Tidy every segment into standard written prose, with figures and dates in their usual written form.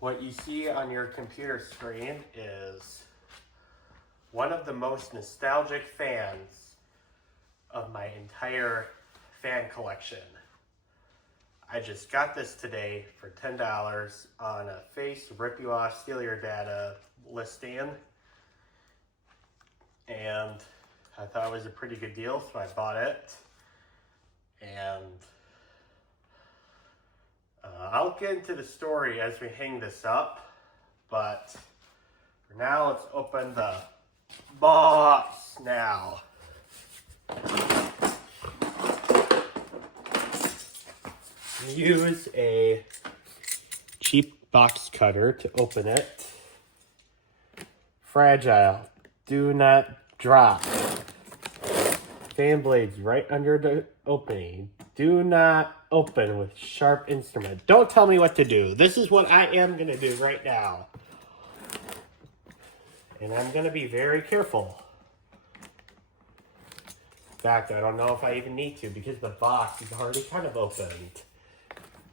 What you see on your computer screen is one of the most nostalgic fans of my entire fan collection. I just got this today for $10 on a Face Rip You Off Steal Your Data listing. And I thought it was a pretty good deal, so I bought it. And I'll get into the story as we hang this up, but for now, let's open the box now. Use a cheap box cutter to open it. Fragile, do not drop. Fan blades right under the opening. Do not open with sharp instrument. Don't tell me what to do. This is what I am going to do right now. And I'm going to be very careful. In fact, I don't know if I even need to because the box is already kind of opened.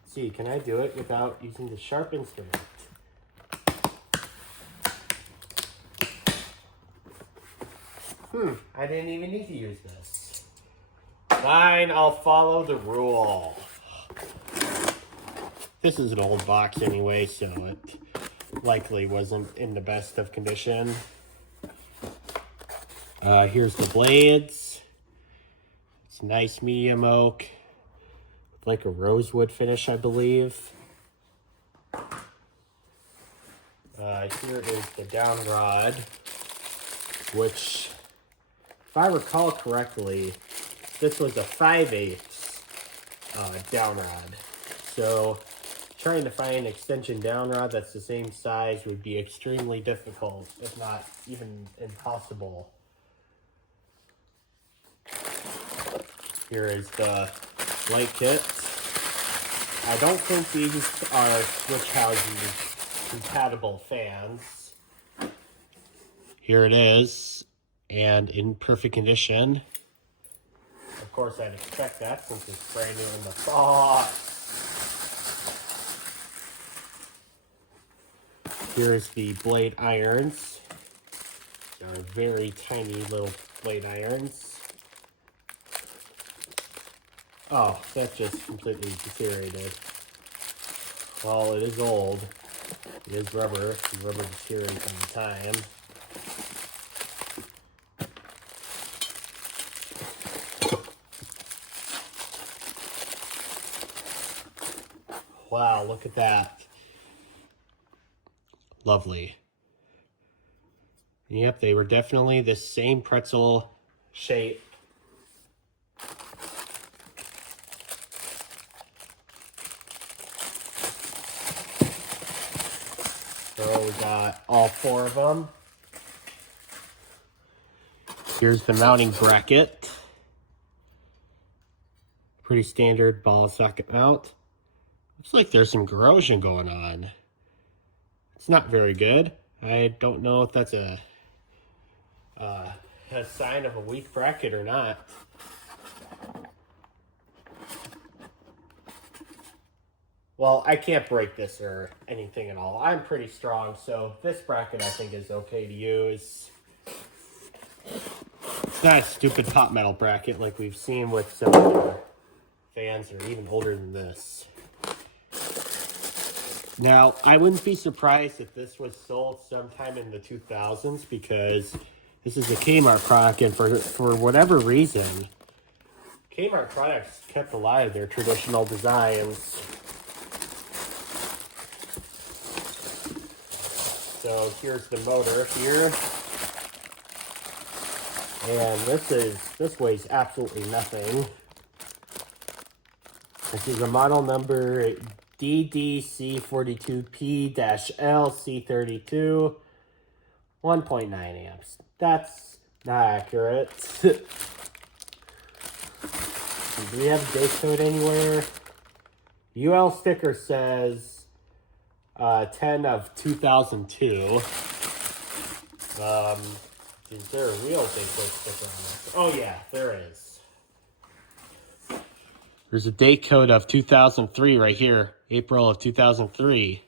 See, can I do it without using the sharp instrument? I didn't even need to use this. Fine, I'll follow the rule. This is an old box anyway, so it likely wasn't in the best of condition. Here's the blades. It's nice medium oak. Like a rosewood finish, I believe. Here is the down rod, which, if I recall correctly, this was a 5/8 down rod. So trying to find an extension down rod that's the same size would be extremely difficult, if not even impossible. Here is the light kit. I don't think these are switch housing compatible fans. Here it is, and in perfect condition. Of course, I'd expect that since it's brand new in the box. Here's the blade irons. They are very tiny little blade irons. Oh, that just completely deteriorated. Well, it is old. It is rubber. Rubber deteriorates all the time. Wow, look at that. Lovely. Yep, they were definitely the same pretzel shape. So we got all 4 of them. Here's the mounting bracket. Pretty standard ball socket mount. Looks like there's some corrosion going on. It's not very good. I don't know if that's a sign of a weak bracket or not. Well, I can't break this or anything at all. I'm pretty strong, so this bracket I think is okay to use. It's not a stupid pot metal bracket like we've seen with some other fans that are even older than this. Now, I wouldn't be surprised if this was sold sometime in the 2000s because this is a Kmart product, and for whatever reason, Kmart products kept alive their traditional designs. So here's the motor here. And this weighs absolutely nothing. This is a model number DDC42P-LC32, 1.9 amps. That's not accurate. Do we have a date code anywhere? UL sticker says 10 of 2002. Is there a real date code sticker on this? Oh yeah, there is. There's a date code of 2003 right here, April of 2003.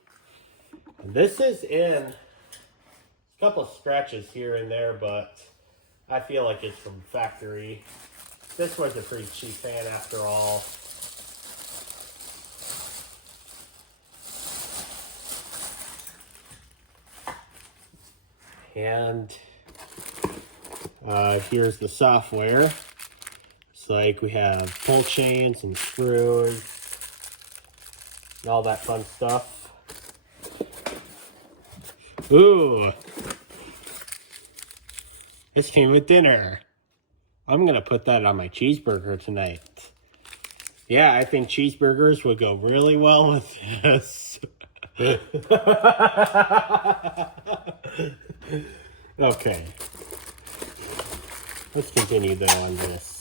This is in a couple of scratches here and there, but I feel like it's from factory. This was a pretty cheap fan after all. And here's the software. It's like we have pull chains and screws and all that fun stuff. Ooh, this came with dinner. I'm gonna put that on my cheeseburger tonight. Yeah, I think cheeseburgers would go really well with this. Okay. Let's continue though on this.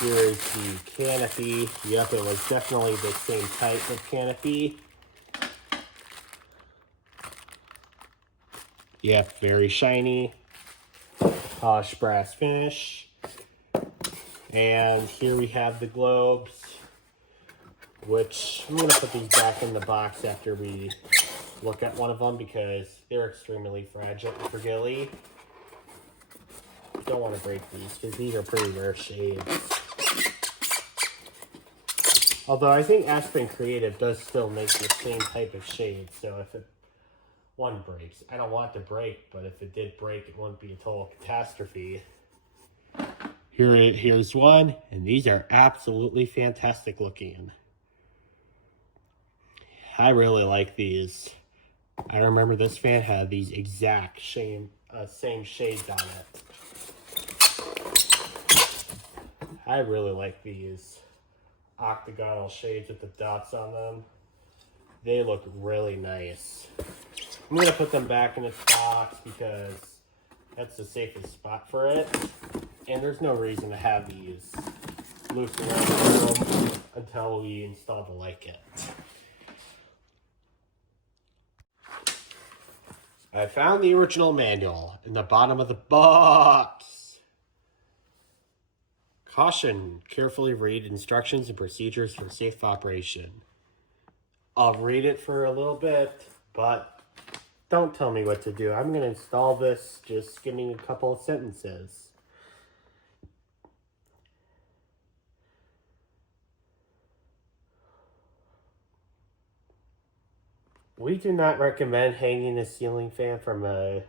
Here is the canopy. Yep, it was definitely the same type of canopy. Yep, very shiny. Polished brass finish. And here we have the globes, which I'm going to put these back in the box after we look at one of them because they're extremely fragile and fragile. Don't want to break these because these are pretty rare shades. Although I think Aspen Creative does still make the same type of shade, so if one breaks, I don't want it to break, but if it did break, it wouldn't be a total catastrophe. Here's one, and these are absolutely fantastic looking. I really like these. I remember this fan had these exact same shades on it. I really like these octagonal shades with the dots on them. They look really nice. I'm going to put them back in its box because that's the safest spot for it. And there's no reason to have these loose around the room until we install the light kit. I found the original manual in the bottom of the box. Caution, carefully read instructions and procedures for safe operation. I'll read it for a little bit, but don't tell me what to do. I'm going to install this, just give me a couple of sentences. We do not recommend hanging a ceiling fan from a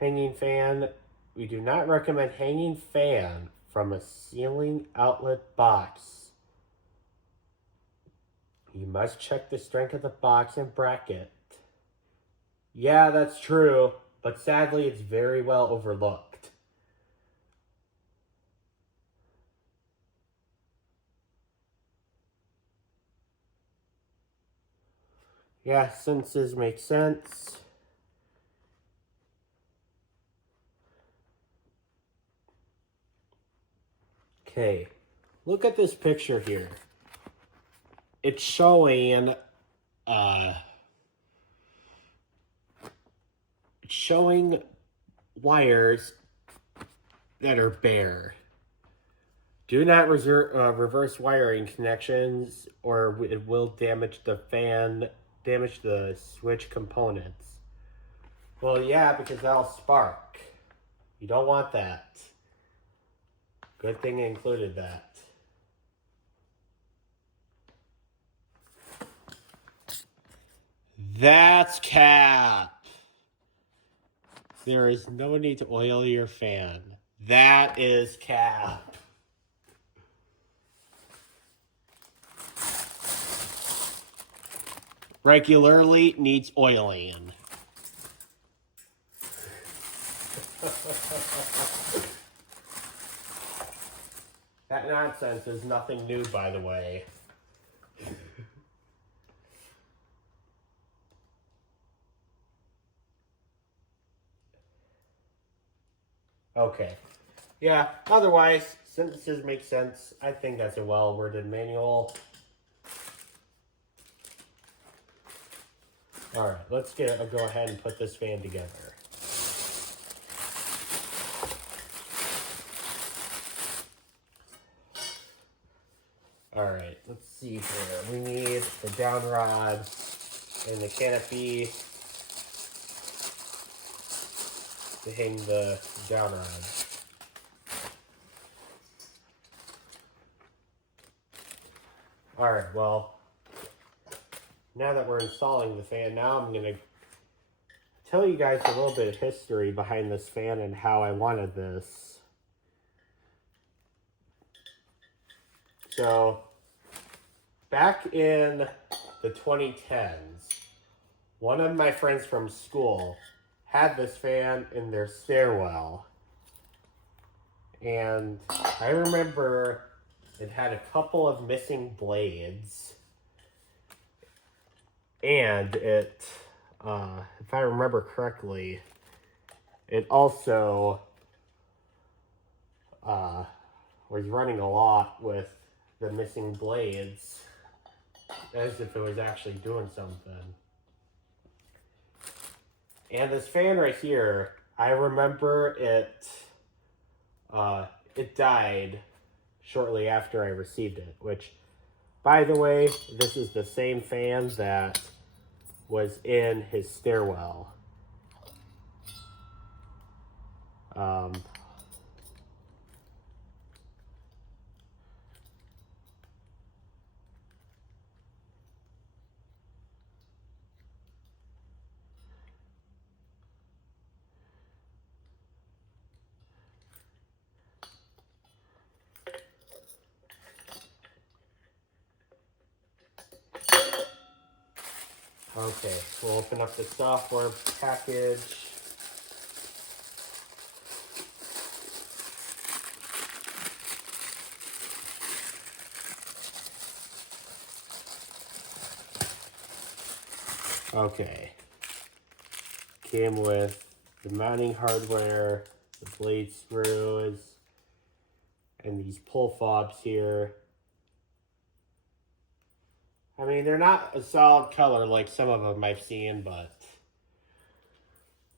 hanging fan. We do not recommend hanging fan from a ceiling outlet box. You must check the strength of the box and bracket. Yeah, that's true, but sadly it's very well overlooked. Yeah, sentences make sense. Okay, look at this picture here. It's showing wires that are bare. Do not reverse wiring connections or it will damage the switch components. Well, yeah, because that'll spark. You don't want that. Good thing it included that. That's cap. There is no need to oil your fan. That is cap. Regularly needs oiling. That nonsense is nothing new, by the way. Okay. Yeah, otherwise, sentences make sense. I think that's a well-worded manual. Alright, let's go ahead and put this fan together. Alright. see here. We need the down rod and the canopy to hang the down rod. Alright, well, now that we're installing the fan, now I'm going to tell you guys a little bit of history behind this fan and how I wanted this. So, back in the 2010s, one of my friends from school had this fan in their stairwell. And I remember it had a couple of missing blades. And it, if I remember correctly, it also was running a lot with the missing blades, as if it was actually doing something. And this fan right here, I remember it died shortly after I received it, which, by the way, this is the same fan that was in his stairwell. Okay, we'll open up the software package. Okay. Came with the mounting hardware, the blade screws, and these pull fobs here. I mean, they're not a solid color like some of them I've seen, but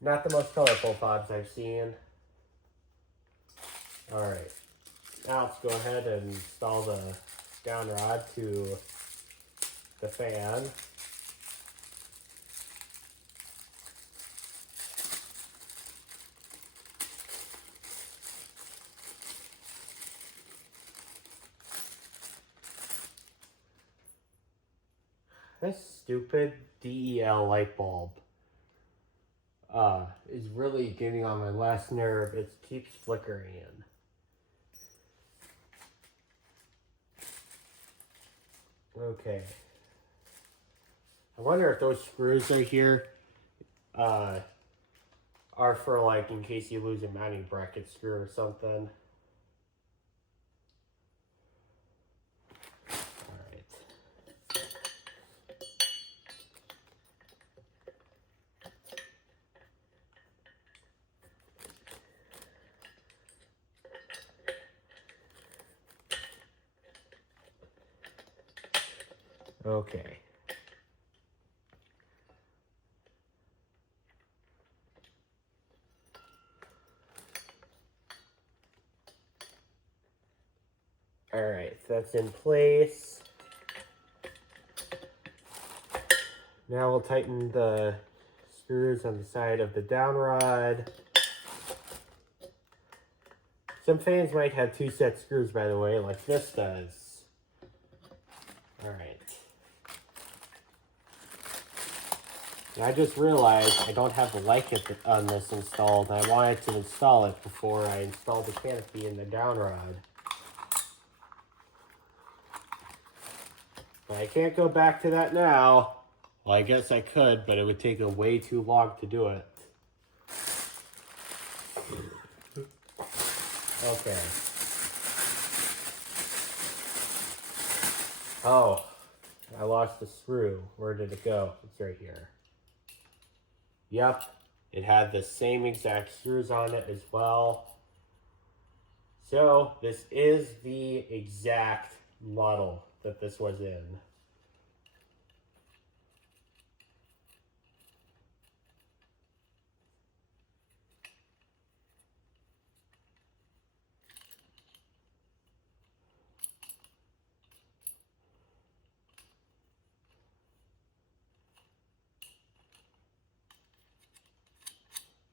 not the most colorful fobs I've seen. Alright, now let's go ahead and install the down rod to the fan. This stupid DEL light bulb is really getting on my last nerve. It keeps flickering. Okay. I wonder if those screws right here are for, like, in case you lose a mounting bracket screw or something. Okay. Alright, that's in place. Now we'll tighten the screws on the side of the down rod. Some fans might have 2 set screws, by the way, like this does. Alright. I just realized I don't have the light kit on this installed. I wanted to install it before I installed the canopy and the down rod. But I can't go back to that now. Well, I guess I could, but it would take way too long to do it. Okay. Oh, I lost the screw. Where did it go? It's right here. Yep, it had the same exact screws on it as well. So, this is the exact model that this was in.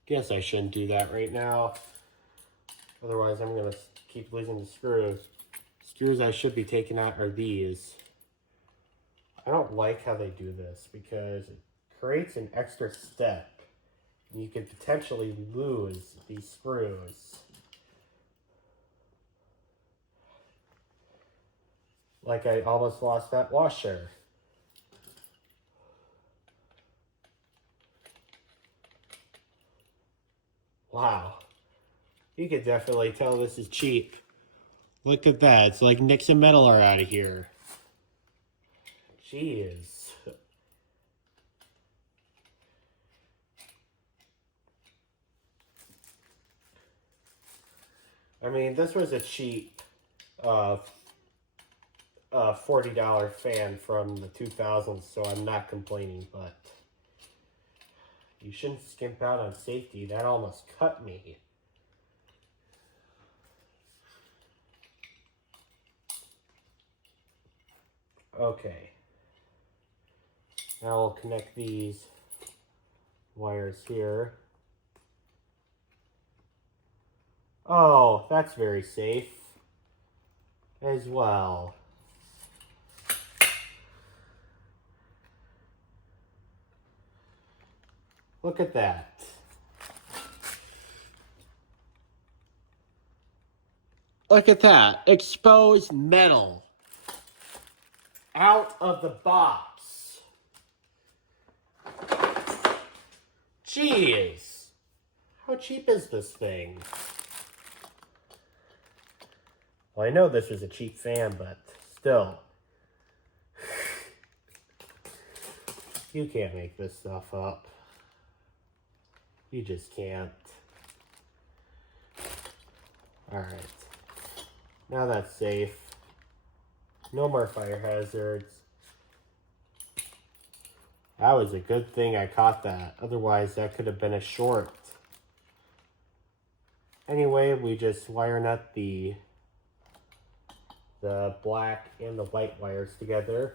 Guess I shouldn't do that right now. Otherwise, I'm going to keep losing the screws. Screws I should be taking out are these. I don't like how they do this because it creates an extra step. And you could potentially lose these screws. Like I almost lost that washer. Wow. You could definitely tell this is cheap. Look at that. It's like Nixon metal are out of here. Jeez. I mean, this was a cheap $40 fan from the 2000s, so I'm not complaining, but you shouldn't skimp out on safety. That almost cut me. Okay. Now we'll connect these wires here. Oh, that's very safe as well. Look at that. Look at that. Exposed metal. Out of the box. Jeez. How cheap is this thing? Well, I know this is a cheap fan, but still. You can't make this stuff up. You just can't. Alright. Now that's safe. No more fire hazards. That was a good thing I caught that. Otherwise, that could have been a short. Anyway, we just wire nut the black and the white wires together.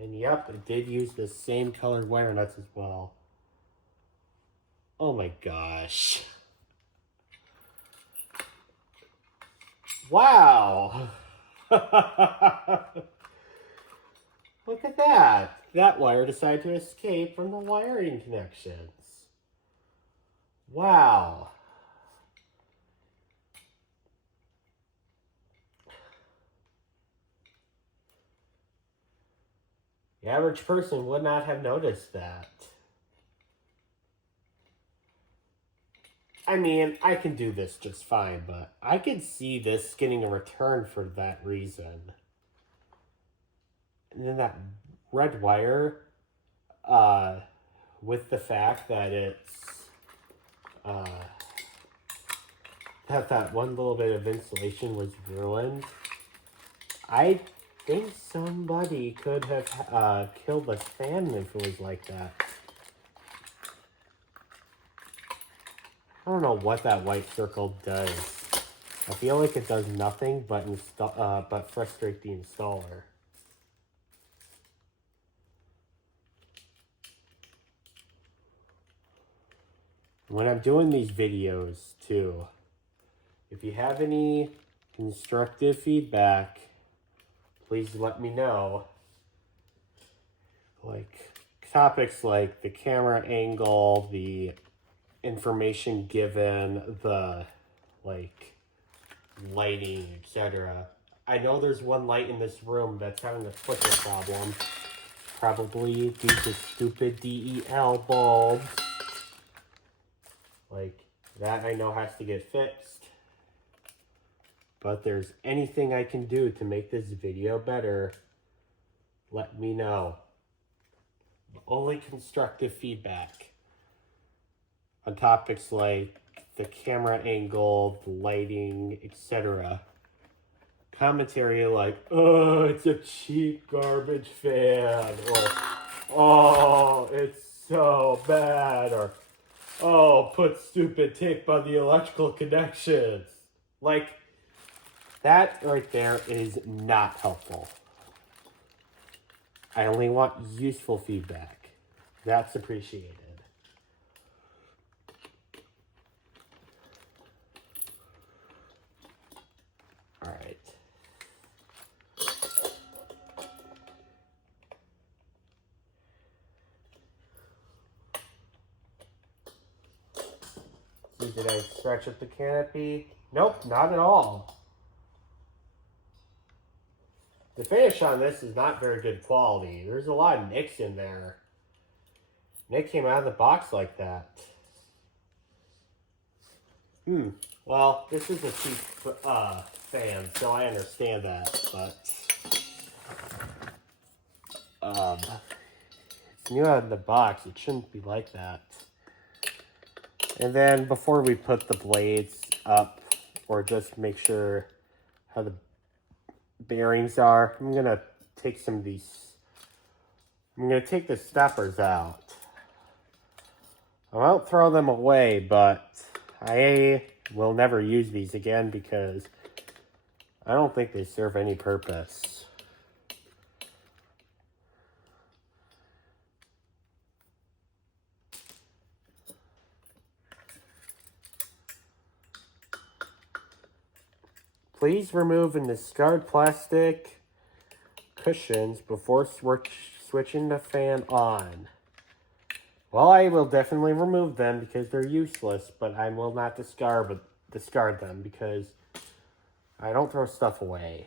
And yep, it did use the same colored wire nuts as well. Oh my gosh. Wow. Look at that. That wire decided to escape from the wiring connections. Wow. The average person would not have noticed that. I mean, I can do this just fine, but I could see this getting a return for that reason. And then that red wire, with the fact that it's, that one little bit of insulation was ruined, I think somebody could have killed the fan if it was like that. I don't know what that white circle does. I feel like it does nothing but frustrate the installer. When I'm doing these videos too, if you have any constructive feedback, please let me know. Like topics like the camera angle, the information given, the like lighting, etc. I know there's one light in this room that's having a flicker problem. Probably due to stupid DEL bulbs. Like, that I know has to get fixed. But if there's anything I can do to make this video better, let me know. Only constructive feedback on topics like the camera angle, the lighting, etc. Commentary like, oh, it's a cheap garbage fan, or, oh, it's so bad, or, oh, put stupid tape on the electrical connections. Like, that right there is not helpful. I only want useful feedback. That's appreciated. Did I scratch up the canopy? Nope, not at all. The finish on this is not very good quality. There's a lot of nicks in there. And it came out of the box like that. Well, this is a cheap fan, so I understand that, but it's new out of the box. It shouldn't be like that. And then before we put the blades up, or just make sure how the bearings are, I'm gonna take some of these. I'm gonna take the steppers out. I won't throw them away, but I will never use these again because I don't think they serve any purpose. Please remove and discard plastic cushions before switching the fan on. Well, I will definitely remove them because they're useless, but I will not discard them because I don't throw stuff away.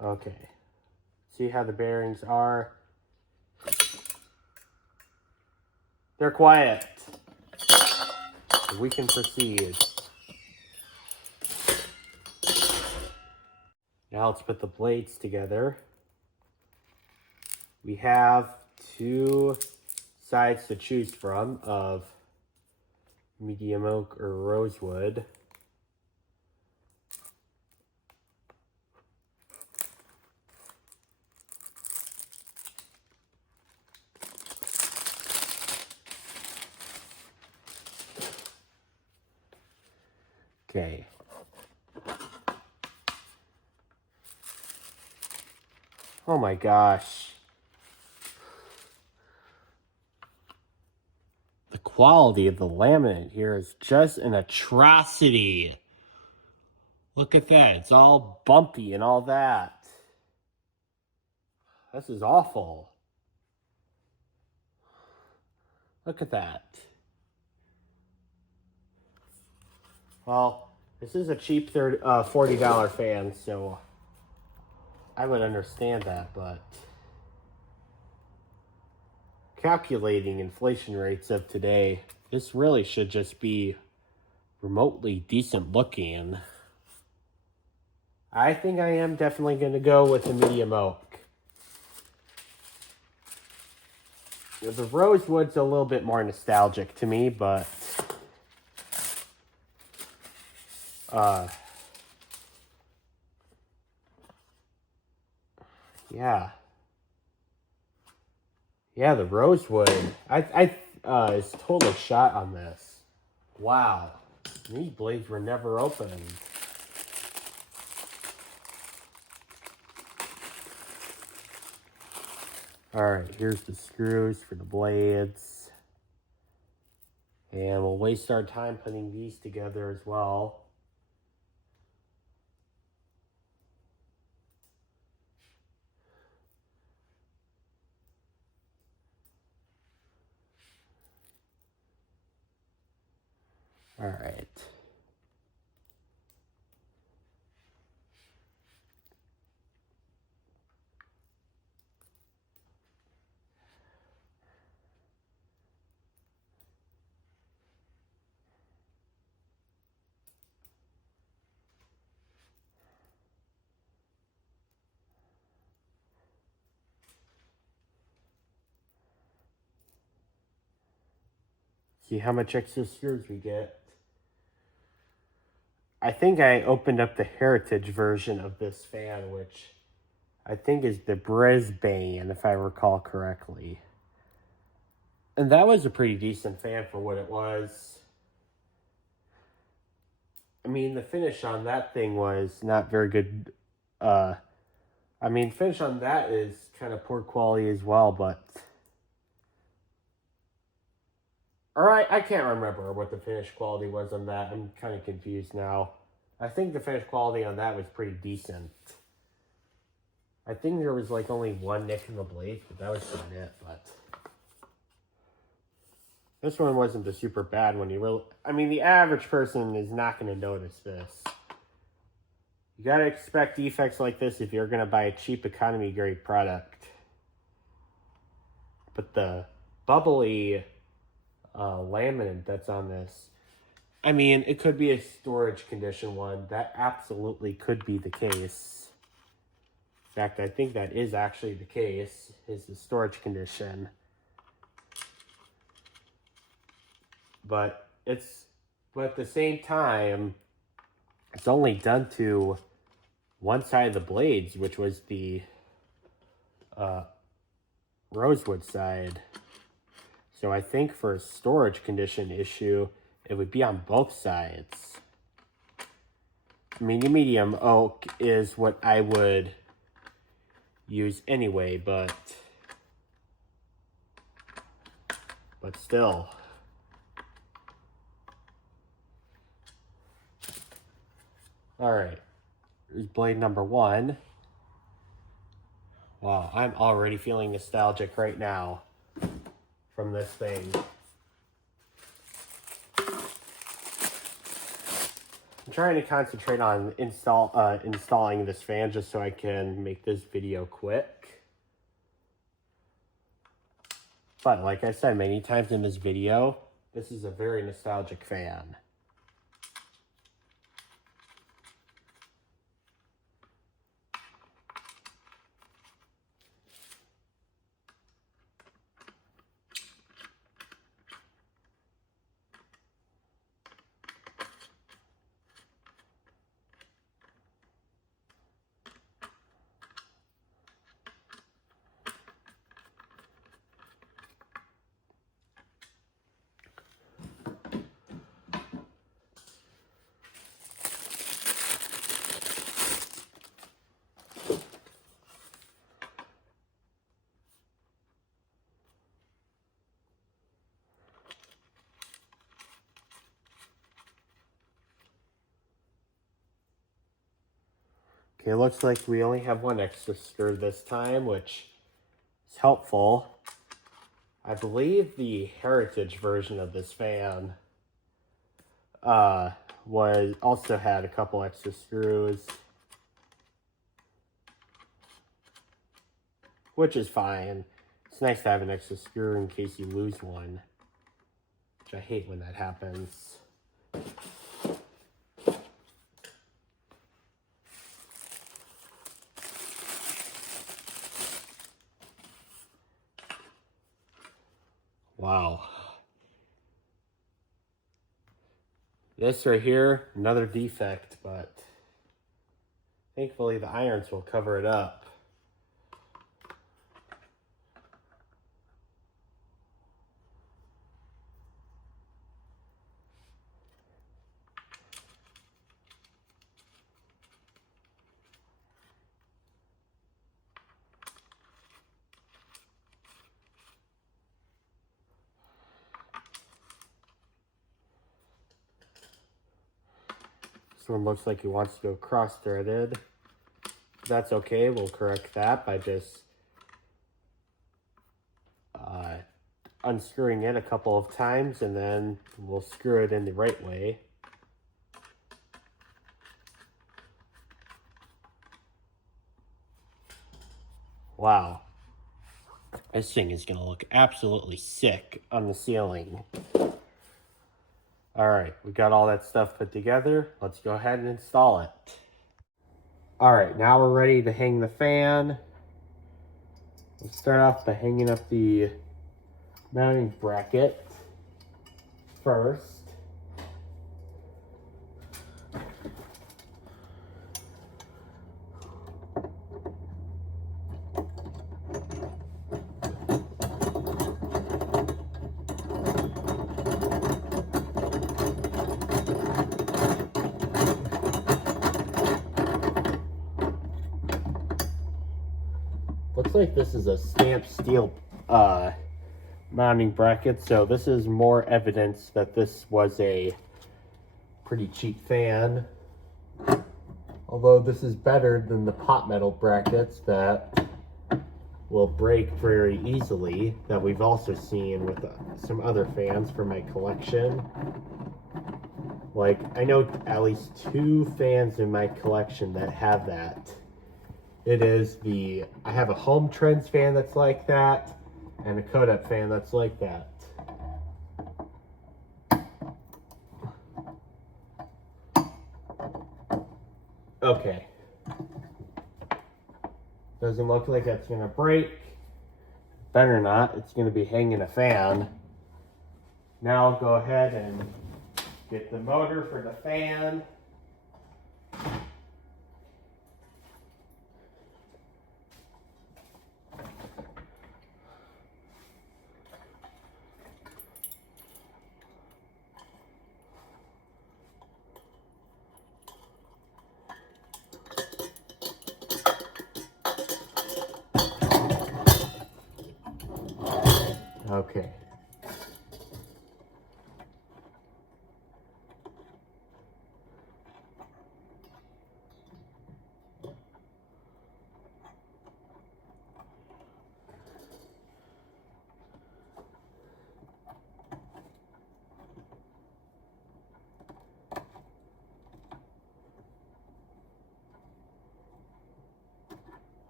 Okay. See how the bearings are? They're quiet. We can proceed. Now let's put the blades together. We have two sides to choose from of medium oak or rosewood. Okay. Oh my gosh. The quality of the laminate here is just an atrocity. Look at that. It's all bumpy and all that. This is awful. Look at that. Well, this is a cheap $40 fan, so I would understand that, but calculating inflation rates of today, this really should just be remotely decent looking. I think I am definitely going to go with the medium oak. The rosewood's a little bit more nostalgic to me, but yeah, the rosewood is totally shot on this. Wow, these blades were never opened. Alright, here's the screws for the blades. And we'll waste our time putting these together as well. Alright. See how much extra screws we get. I think I opened up the Heritage version of this fan, which I think is the Brisbane, if I recall correctly. And that was a pretty decent fan for what it was. I mean, the finish on that thing was not very good. Finish on that is kind of poor quality as well, but... Alright, I can't remember what the finish quality was on that. I'm kind of confused now. I think the finish quality on that was pretty decent. I think there was like only one nick in the blade, but that was about it, but... This one wasn't the super bad one. I mean, the average person is not going to notice this. You got to expect defects like this if you're going to buy a cheap economy grade product. But the bubbly laminate that's on this, I mean, it could be a storage condition one. That absolutely could be the case. In fact, I think that is actually the case, is the storage condition. But at the same time, it's only done to one side of the blades, which was the rosewood side. So I think for a storage condition issue, it would be on both sides. I mean, the medium oak is what I would use anyway, but still. All right, here's blade number 1. Wow, I'm already feeling nostalgic right now from this thing. I'm trying to concentrate on installing this fan just so I can make this video quick. But like I said many times in this video, this is a very nostalgic fan. Okay, it looks like we only have one extra screw this time, which is helpful. I believe the Heritage version of this fan also had a couple extra screws, which is fine. It's nice to have an extra screw in case you lose one, which I hate when that happens. Wow. This right here, another defect, but thankfully the irons will cover it up. This one looks like it wants to go cross-threaded. That's okay, we'll correct that by just unscrewing it a couple of times, and then we'll screw it in the right way. Wow. This thing is going to look absolutely sick on the ceiling. Alright, we got all that stuff put together. Let's go ahead and install it. Alright, now we're ready to hang the fan. Let's start off by hanging up the mounting bracket first. Looks like this is a stamped steel mounting bracket, so this is more evidence that this was a pretty cheap fan. Although this is better than the pot metal brackets that will break very easily that we've also seen with some other fans from my collection. Like, I know at least 2 fans in my collection that have that. It is I have a Home Trends fan that's like that, and a Kodak fan that's like that. Okay. Doesn't look like that's gonna break. Better not, it's gonna be hanging a fan. Now I'll go ahead and get the motor for the fan. Okay.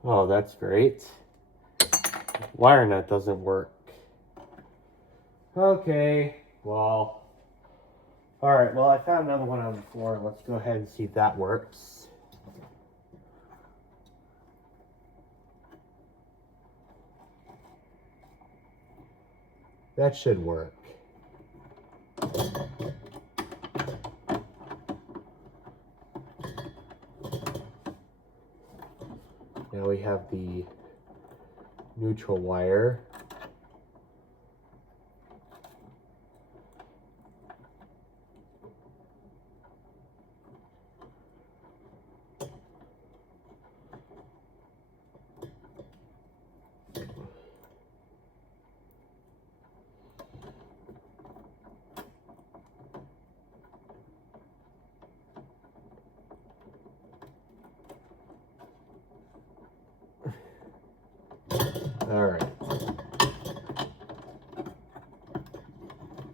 Oh, that's great. Wire nut doesn't work. Okay, well, alright, well, I found another one on the floor. Let's go ahead and see if that works. That should work. Now we have the neutral wire. All right.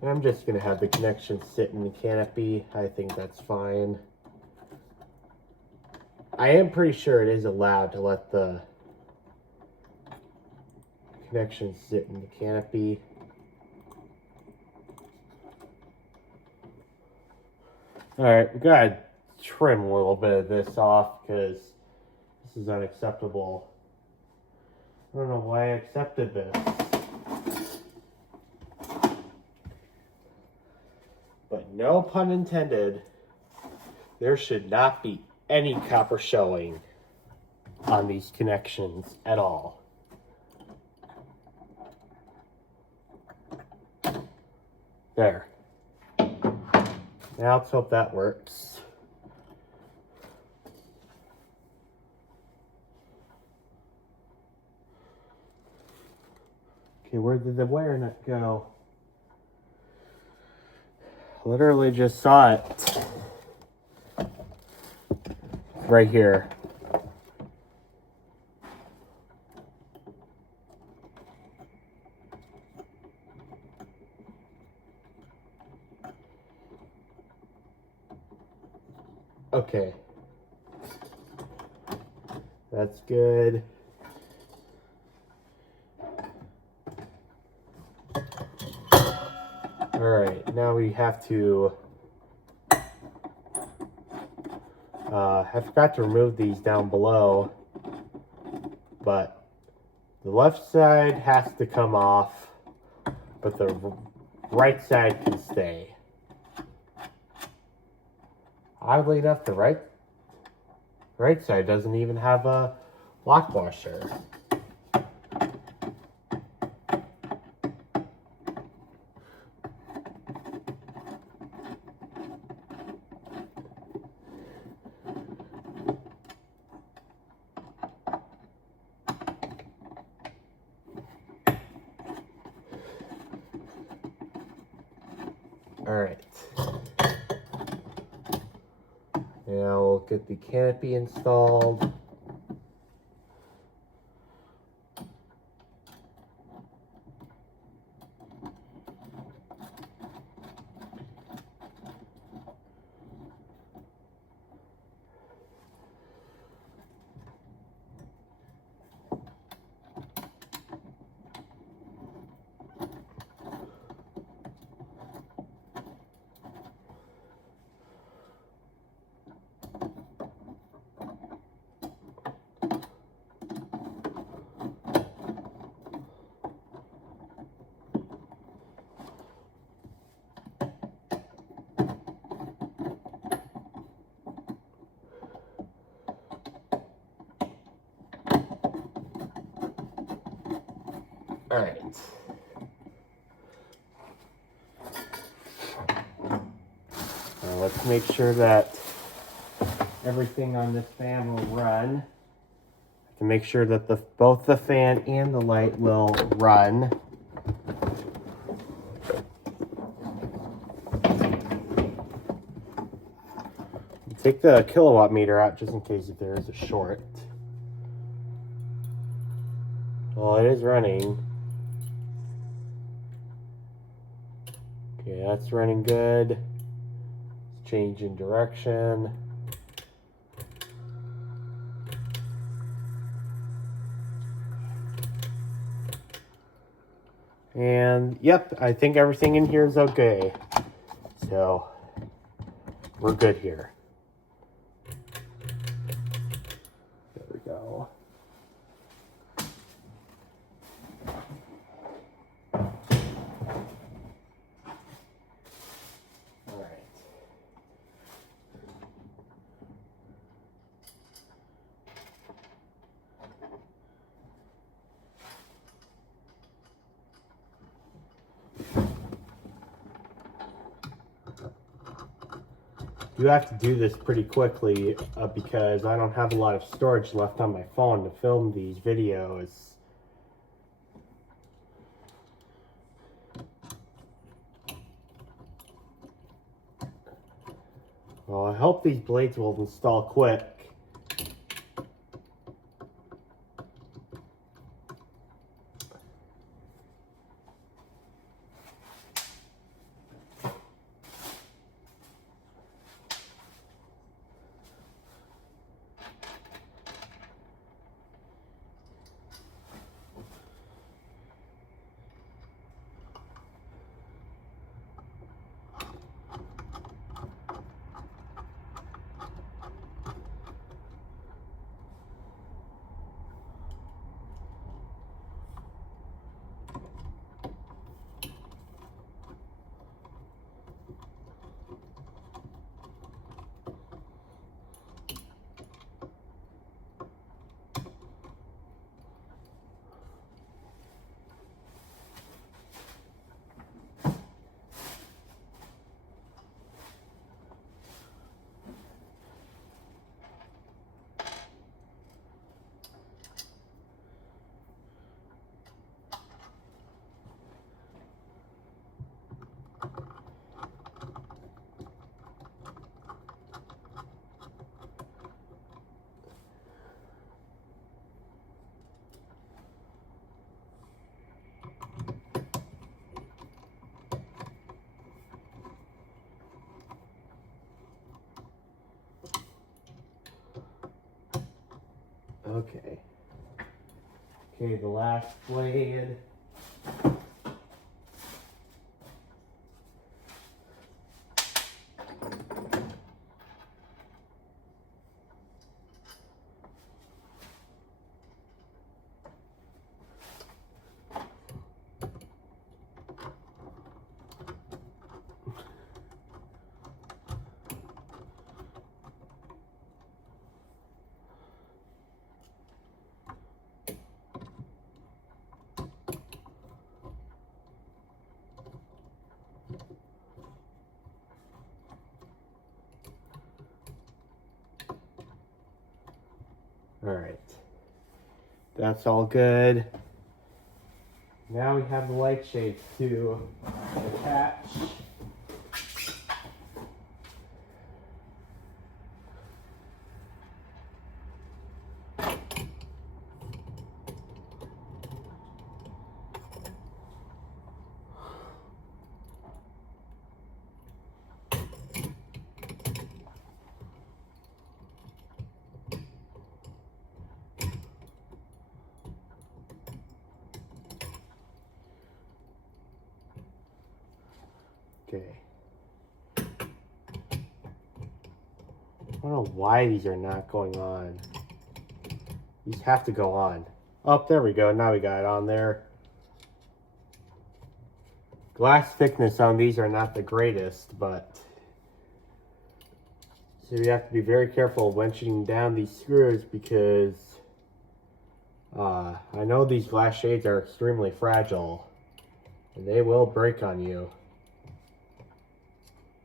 I'm just gonna have the connection sit in the canopy. I think that's fine. I am pretty sure it is allowed to let the connection sit in the canopy. All right, we gotta trim a little bit of this off because this is unacceptable. I don't know why I accepted this. But no pun intended, there should not be any copper showing on these connections at all. There. Now let's hope that works. Okay, where did the wire nut go? Literally just saw it. Right here. Okay. That's good. Alright, now we have to... I forgot to remove these down below, but the left side has to come off, but the right side can stay. Oddly enough, the right side doesn't even have a lock washer. Alright. Now we'll get the canopy installed. All right. Now let's make sure that everything on this fan will run. To make sure that both the fan and the light will run. Take the kilowatt meter out just in case if there is a short. Well, it is running. Okay, that's running good. It's changing direction. And yep, I think everything in here is okay. So we're good here. There we go. All right. You have to do this pretty quickly because I don't have a lot of storage left on my phone to film these videos. Well, I hope these blades will install quick. Okay. Okay, the last blade. All right, that's all good. Now we have the light shades to attach. Okay. I don't know why these are not going on. These have to go on. Oh, there we go. Now we got it on there. Glass thickness on these are not the greatest, but so you have to be very careful wenching down these screws because I know these glass shades are extremely fragile, and they will break on you.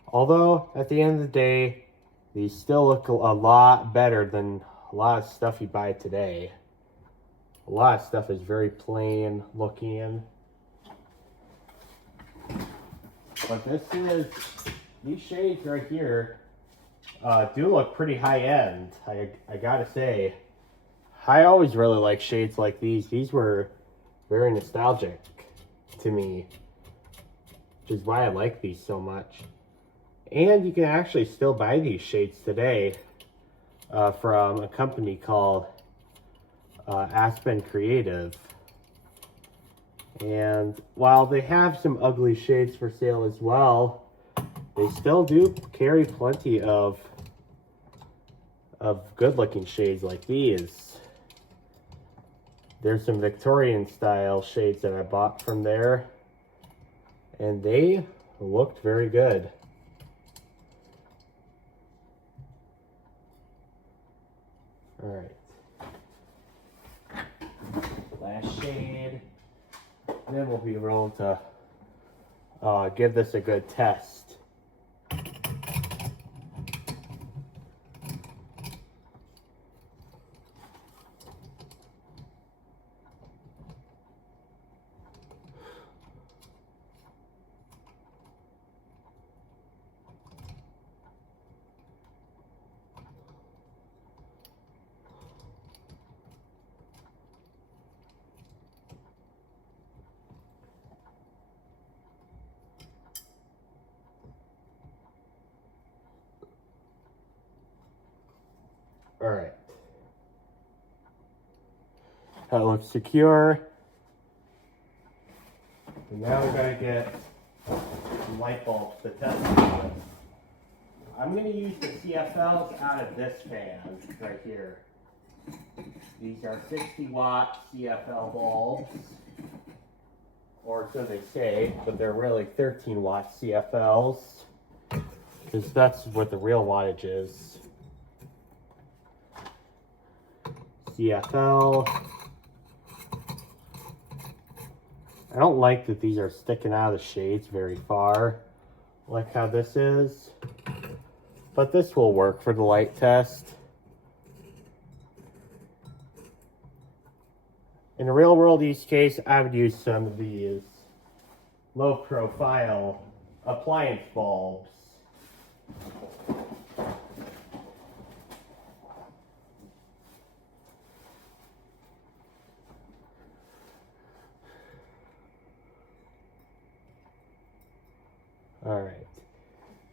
Although, at the end of the day, these still look a lot better than a lot of stuff you buy today. A lot of stuff is very plain looking. But these shades right here do look pretty high end, I gotta say. I always really like shades like these. These were very nostalgic to me, which is why I like these so much. And you can actually still buy these shades today from a company called Aspen Creative. And while they have some ugly shades for sale as well, they still do carry plenty of good looking shades like these. There's some Victorian style shades that I bought from there, and they looked very good. All right, last shade, and then we'll be able to give this a good test. All right. That looks secure. And now we're going to get some light bulbs to test it with. I'm going to use the CFLs out of this fan right here. These are 60 watt CFL bulbs, or so they say, but they're really 13 watt CFLs, because that's what the real wattage is. CFL. I don't like that these are sticking out of the shades very far, like how this is, but this will work for the light test. In a real world use case, I would use some of these low profile appliance bulbs. All right,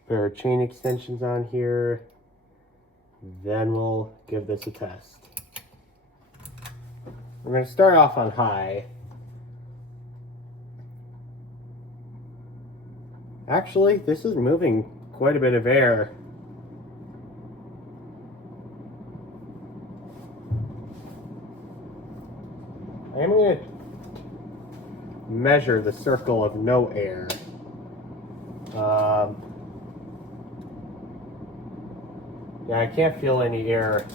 pair of chain extensions on here, then we'll give this a test. We're going to start off on high. Actually, this is moving quite a bit of air. I am going to measure the circle of no air. Yeah, I can't feel any air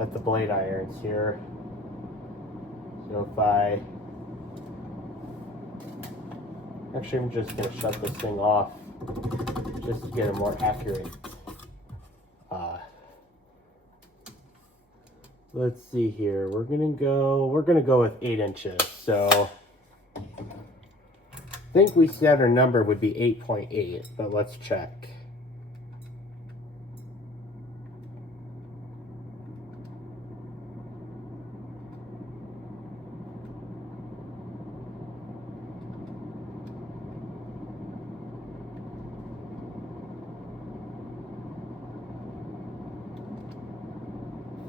at the blade irons here. So if actually, I'm just going to shut this thing off just to get a more accurate. Let's see here. We're gonna go with 8 inches. So I think we said our number would be 8.8, but let's check.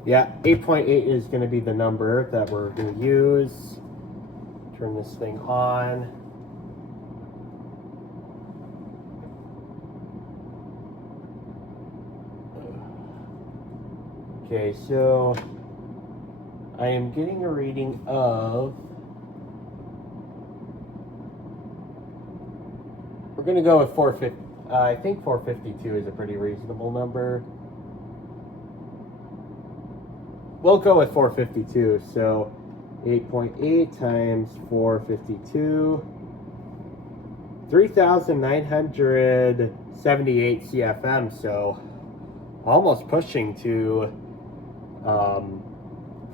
Yeah, 8.8 is going to be the number that we're going to use. Turn this thing on. Okay, so I am getting a reading of, we're going to go with 450. I think 452 is a pretty reasonable number. We'll go with 452. So 8.8 times 452. 3,978 CFM, so almost pushing to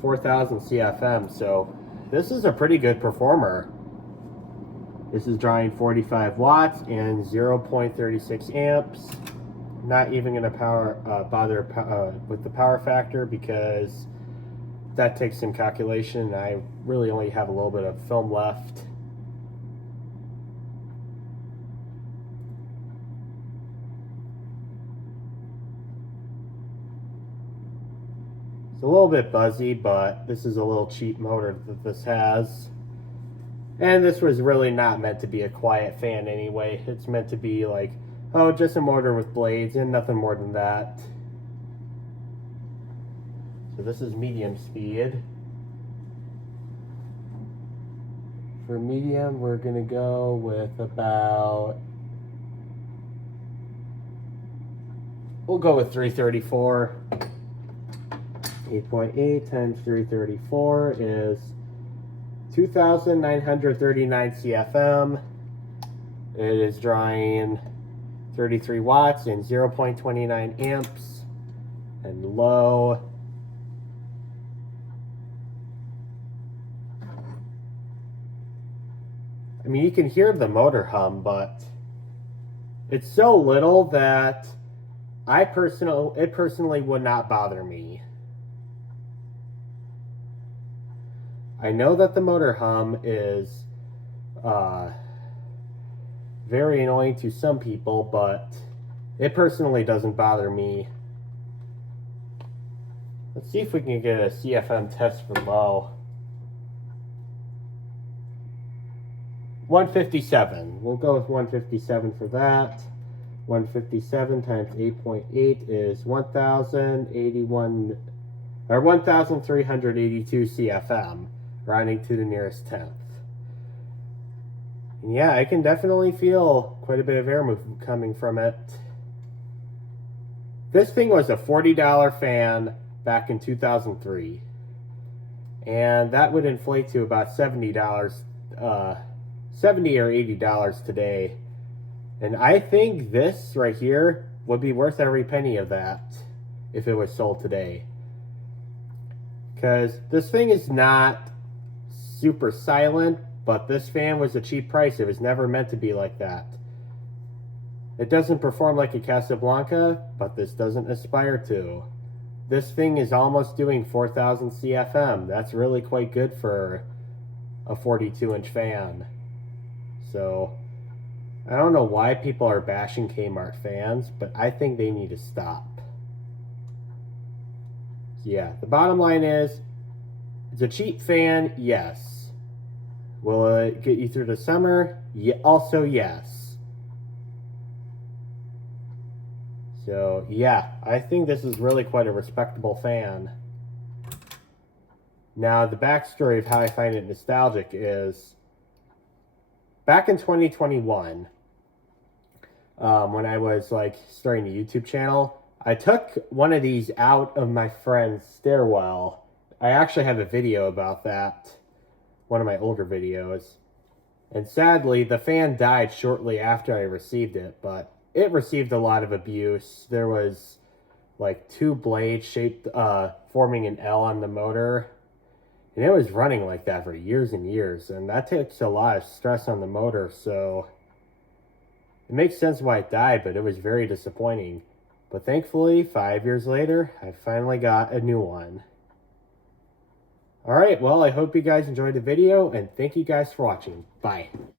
4,000 CFM. So this is a pretty good performer. This is drawing 45 watts and 0.36 amps. Not even going to bother with the power factor because that takes some calculation. I really only have a little bit of film left. It's a little bit buzzy, but this is a little cheap motor that this has. And this was really not meant to be a quiet fan anyway. It's meant to be like, oh, just a motor with blades and nothing more than that. So this is medium speed. For medium, we're gonna go with about, we'll go with 334. 8.8 times 334 is 2,939 CFM. It is drawing 33 watts and 0.29 amps. And low, I mean, you can hear the motor hum, but it's so little that it personally would not bother me. I know that the motor hum is very annoying to some people, but it personally doesn't bother me. Let's see if we can get a CFM test for low. 157. We'll go with 157 for that. 157 times 8.8 is 1,081 or 1,382 CFM, rounding to the nearest tenth. And yeah, I can definitely feel quite a bit of air movement coming from it. This thing was a $40 fan back in 2003, and that would inflate to about $70, $70 or $80 today. And I think this right here would be worth every penny of that if it was sold today. Because this thing is not super silent, but this fan was a cheap price. It was never meant to be like that. It doesn't perform like a Casablanca, but this doesn't aspire to. This thing is almost doing 4,000 CFM. That's really quite good for a 42-inch fan. So I don't know why people are bashing Kmart fans, but I think they need to stop. Yeah, the bottom line is, it's a cheap fan, yes. Will it get you through the summer? Yeah, also yes. So yeah, I think this is really quite a respectable fan. Now, the backstory of how I find it nostalgic is, back in 2021, when I was like starting a YouTube channel, I took one of these out of my friend's stairwell. I actually have a video about that, one of my older videos. And sadly, the fan died shortly after I received it, but it received a lot of abuse. There was like two blades shaped, forming an L on the motor. And it was running like that for years and years, and that takes a lot of stress on the motor, so it makes sense why it died, but it was very disappointing. But thankfully, 5 years later, I finally got a new one. Alright, well, I hope you guys enjoyed the video, and thank you guys for watching. Bye.